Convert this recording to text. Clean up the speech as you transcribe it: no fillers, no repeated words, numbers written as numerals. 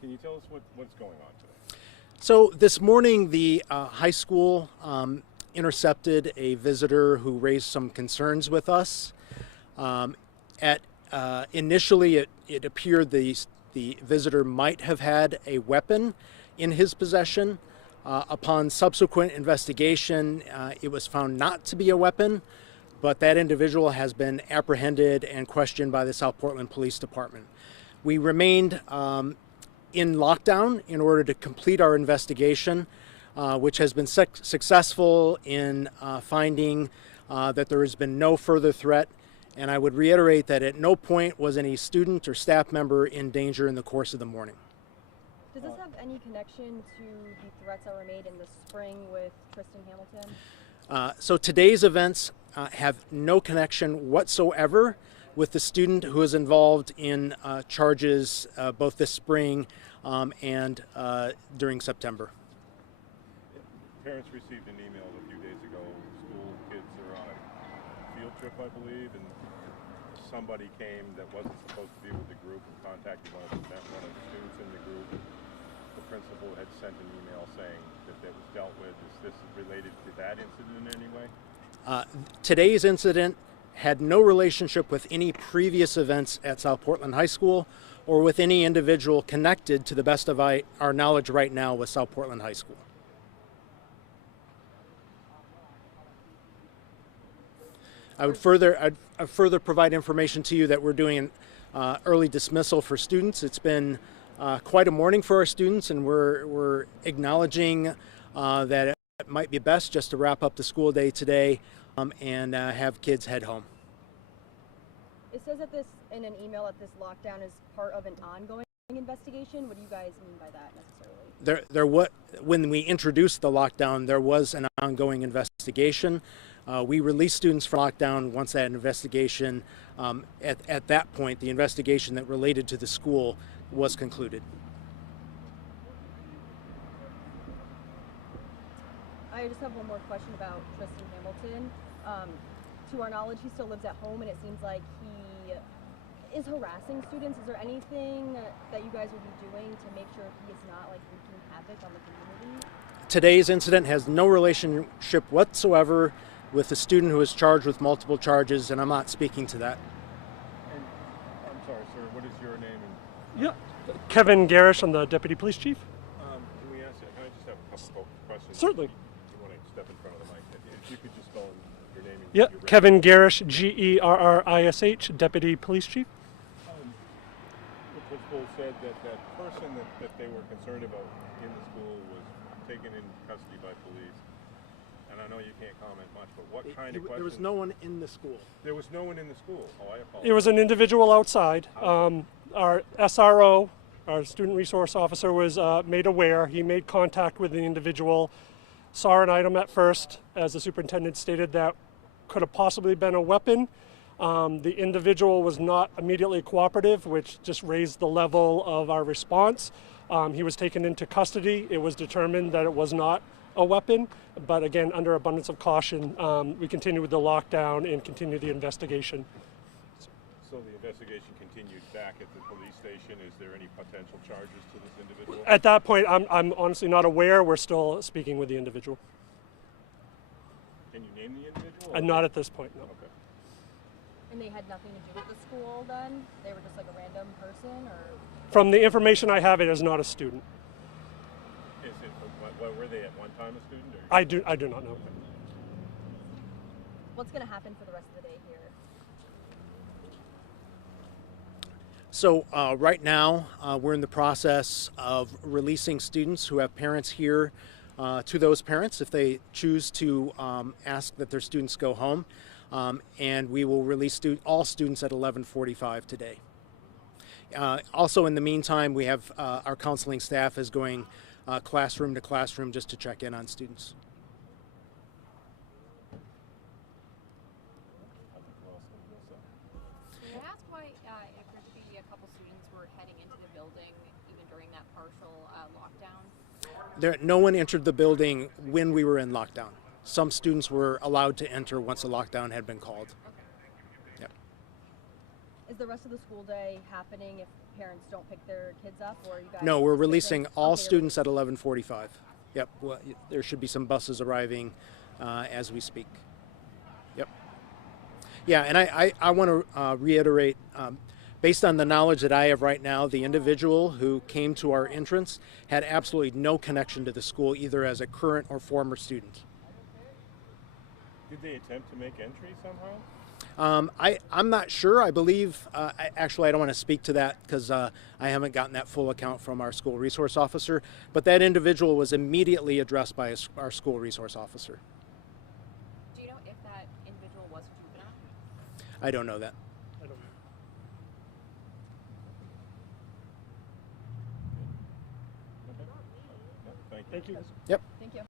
Can you tell us what's going on today? So this morning, the high school intercepted a visitor who raised some concerns with us. Initially, it appeared the visitor might have had a weapon in his possession. Upon subsequent investigation, it was found not to be a weapon, but that individual has been apprehended and questioned by the South Portland Police Department. We remained in lockdown in order to complete our investigation, which has been successful in finding that there has been no further threat. And I would reiterate that at no point was any student or staff member in danger in the course of the morning. Does this have any connection to the threats that were made in the spring with Tristan Hamilton? So today's events have no connection whatsoever with the student who is involved in charges both this spring and during September. Parents received an email a few days ago. School kids are on a field trip, I believe, and somebody came that wasn't supposed to be with the group and contacted one of the students in the group. The principal had sent an email saying that was dealt with. Is this related to that incident in any way? Today's incident had no relationship with any previous events at South Portland High School or with any individual connected, to the best of our knowledge right now, with South Portland High School. I'd further provide information to you that we're doing an early dismissal for students. It's been quite a morning for our students, and we're acknowledging that it might be best just to wrap up the school day today and have kids head home. It says that this, in an email, that this lockdown is part of an ongoing investigation. What do you guys mean by that necessarily? When we introduced the lockdown, there was an ongoing investigation. We released students from lockdown once that investigation, at that point, the investigation that related to the school was concluded. I just have one more question about Tristan Hamilton. To our knowledge, he still lives at home, and it seems like he is harassing students. Is there anything that you guys will be doing to make sure he is not wreaking havoc on the community? Today's incident has no relationship whatsoever with a student who is charged with multiple charges, and I'm not speaking to that. And I'm sorry, sir, what is your name? Yeah, Kevin Garish, I'm the Deputy Police Chief. Can I just have a couple questions? Certainly. You want to step in front of the mic? If you could just spell your name and Yeah, your Kevin Garish, Gerrish, Deputy Police Chief. The principal said that person that they were concerned about in the school was taken in custody by police. And I know you can't comment much, but what kind of questions? There was no one in the school. There was no one in the school. Oh, I apologize. It was an individual outside. Our SRO, our Student Resource Officer, was made aware. He made contact with the individual, saw an item at first, as the superintendent stated, that could have possibly been a weapon. The individual was not immediately cooperative, which just raised the level of our response. He was taken into custody. It was determined that it was not a weapon, but again, under abundance of caution, we continue with the lockdown and continue the investigation. So the investigation continued back at the police station. Is there any potential charges to this individual? At that point, I'm honestly not aware. We're still speaking with the individual. Can you name the individual? Not at this point, no. Okay. And they had nothing to do with the school then? They were just like a random person, or? From the information I have, it is not a student. Were they at one time a student? Or? I do not know. What's going to happen for the rest of the day here? So right now, we're in the process of releasing students who have parents here to those parents if they choose to ask that their students go home. And we will release all students at 11:45 today. Also, in the meantime, we have our counseling staff is going classroom to classroom just to check in on students. May I ask why it appeared to be a couple students were heading into the building even during that partial lockdown? No one entered the building when we were in lockdown. Some students were allowed to enter once the lockdown had been called. Is the rest of the school day happening if parents don't pick their kids up, or you guys? No, we're just releasing all okay, students at 11:45. Yep, well, there should be some buses arriving as we speak. Yep. Yeah, and I want to reiterate, based on the knowledge that I have right now, the individual who came to our entrance had absolutely no connection to the school, either as a current or former student. Did they attempt to make entry somehow? I'm not sure. I believe, actually, I don't want to speak to that because I haven't gotten that full account from our school resource officer, but that individual was immediately addressed by our school resource officer. Do you know if that individual was juvenile? I don't know that. I don't know. Okay. Yeah, thank you. Thank you. Yep. Thank you.